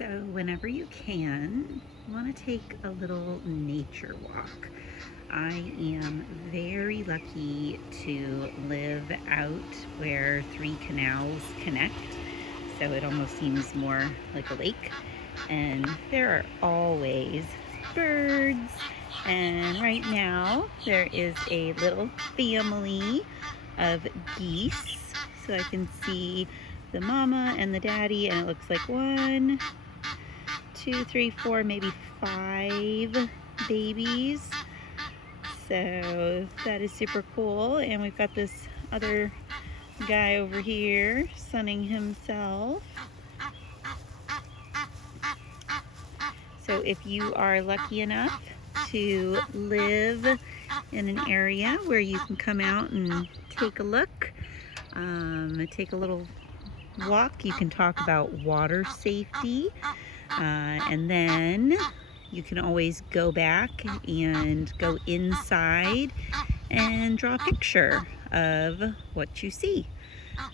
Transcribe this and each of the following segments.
So whenever you can, you want to take a little nature walk. I am very lucky to live out where three canals connect, so it almost seems more like a lake. And there are always birds. And right now there is a little family of geese. So I can see the mama and the daddy, and it looks like 1, 2, 3, 4, maybe 5 babies. So that is super cool. And we've got this other guy over here sunning himself. So if you are lucky enough to live in an area where you can come out and take a look, take a little walk, you can talk about water safety, and then you can always go back and go inside and draw a picture of what you see.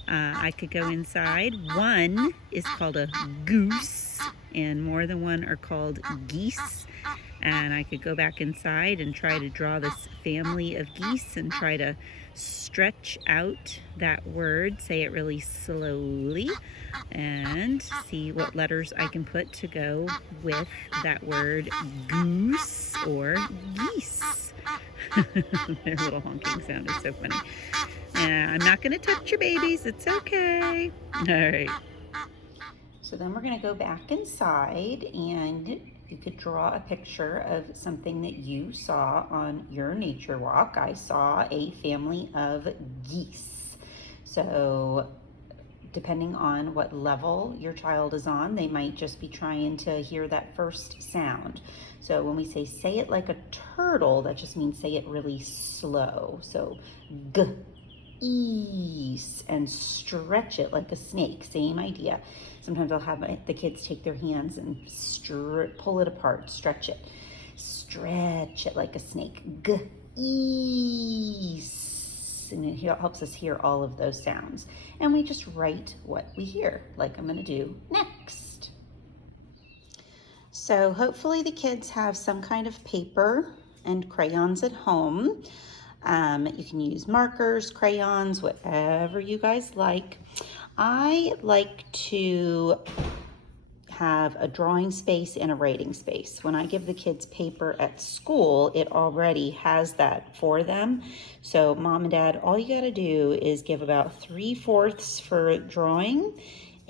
I could go inside. One is called a goose, and more than one are called geese. And I could go back inside and try to draw this family of geese and try to stretch out that word, say it really slowly, and see what letters I can put to go with that word goose or geese. Their little honking sound is so funny. I'm not going to touch your babies. It's okay. All right. So then we're going to go back inside, and you could draw a picture of something that you saw on your nature walk. I saw a family of geese. So depending on what level your child is on, they might just be trying to hear that first sound. So when we say it like a turtle, that just means say it really slow. So g, ease, and stretch it like a snake. Same idea. Sometimes I'll have the kids take their hands and pull it apart, stretch it like a snake. G, ease, and it helps us hear all of those sounds. And we just write what we hear, like I'm going to do next. So hopefully the kids have some kind of paper and crayons at home. You can use markers, crayons, whatever you guys like. I like to have a drawing space and a writing space. When I give the kids paper at school, it already has that for them. So mom and dad, all you gotta do is give about 3/4 for drawing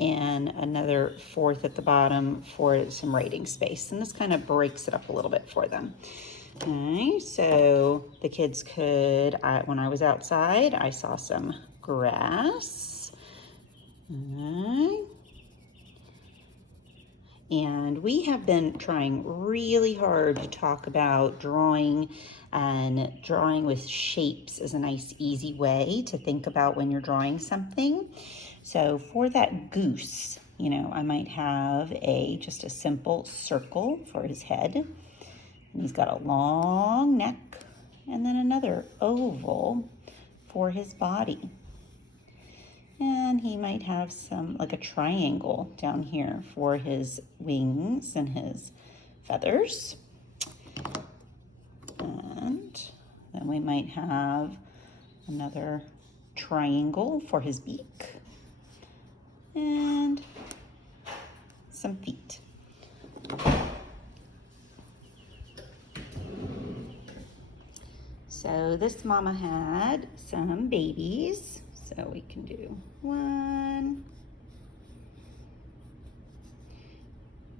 and another 1/4 at the bottom for some writing space. And this kind of breaks it up a little bit for them. Okay, so the kids could, when I was outside, I saw some grass. Okay. And we have been trying really hard to talk about drawing, and drawing with shapes is a nice, easy way to think about when you're drawing something. So for that goose, I might have just a simple circle for his head. And he's got a long neck, and then another oval for his body. And he might have like a triangle down here for his wings and his feathers. And then we might have another triangle for his beak and some feet. So this mama had some babies. So we can do 1,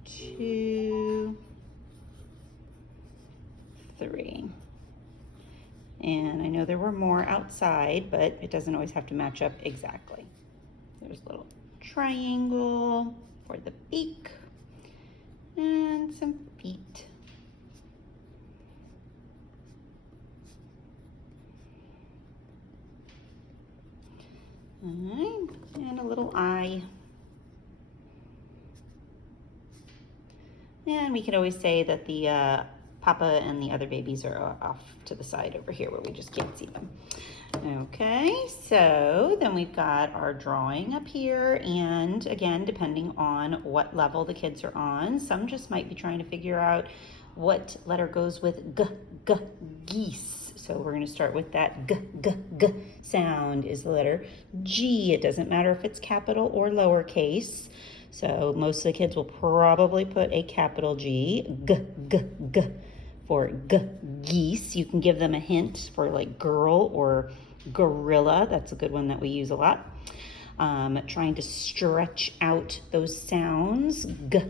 2, 3. And I know there were more outside, but it doesn't always have to match up exactly. There's a little triangle for the beak and some feet. All right, and a little eye. And we can always say that the Papa and the other babies are off to the side over here where we just can't see them. Okay, so then we've got our drawing up here, and again, depending on what level the kids are on, some just might be trying to figure out what letter goes with g, geese. So we're going to start with that g sound is the letter G. It doesn't matter if it's capital or lowercase. So most of the kids will probably put a capital G, g for geese. You can give them a hint for like girl or gorilla. That's a good one that we use a lot. Trying to stretch out those sounds. G,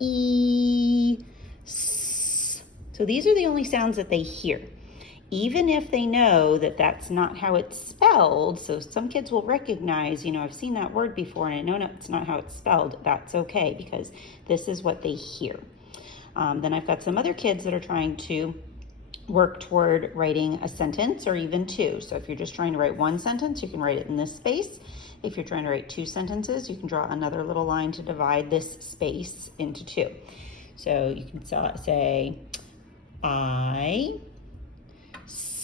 E, S. So these are the only sounds that they hear. Even if they know that that's not how it's spelled, so some kids will recognize, I've seen that word before and I know it's not how it's spelled, that's okay because this is what they hear. Then I've got some other kids that are trying to work toward writing a sentence or even two. So if you're just trying to write one sentence, you can write it in this space. If you're trying to write two sentences, you can draw another little line to divide this space into two. So you can say, I saw.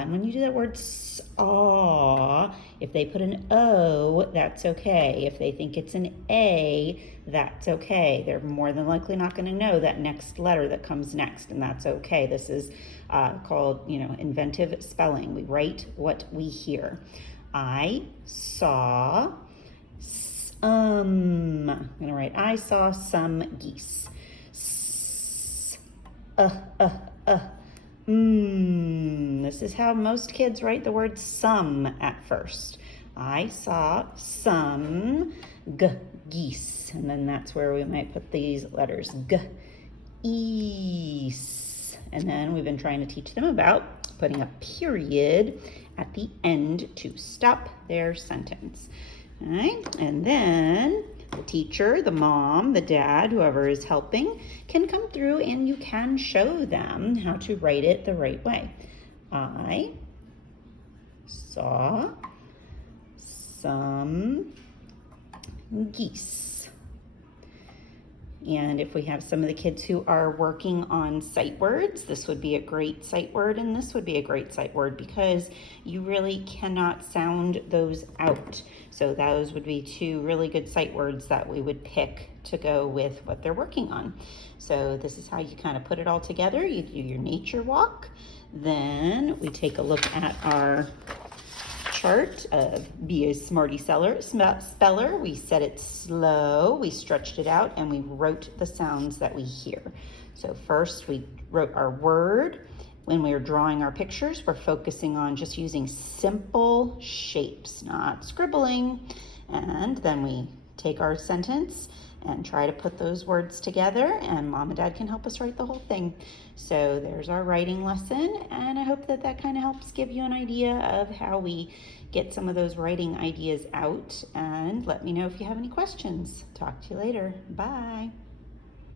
And when you do that word saw, if they put an O, that's okay. If they think it's an A, that's okay. They're more than likely not going to know that next letter that comes next, and that's okay. This is called, inventive spelling. We write what we hear. I saw some. I'm going to write, I saw some geese. This is how most kids write the word some at first. I saw some geese. And then that's where we might put these letters geese. And then we've been trying to teach them about putting a period at the end to stop their sentence. All right, and then the teacher, the mom, the dad, whoever is helping, can come through and you can show them how to write it the right way. I saw some geese. And if we have some of the kids who are working on sight words, this would be a great sight word, and this would be a great sight word because you really cannot sound those out. So those would be two really good sight words that we would pick to go with what they're working on. So this is how you kind of put it all together. You do your nature walk. Then we take a look at our chart of Be a Smarty Speller. We said it slow, we stretched it out, and we wrote the sounds that we hear. So first we wrote our word. When we are drawing our pictures, we're focusing on just using simple shapes, not scribbling. And then we take our sentence and try to put those words together, and Mom and Dad can help us write the whole thing. So there's our writing lesson, and I hope that that kind of helps give you an idea of how we get some of those writing ideas out, and let me know if you have any questions. Talk to you later. Bye.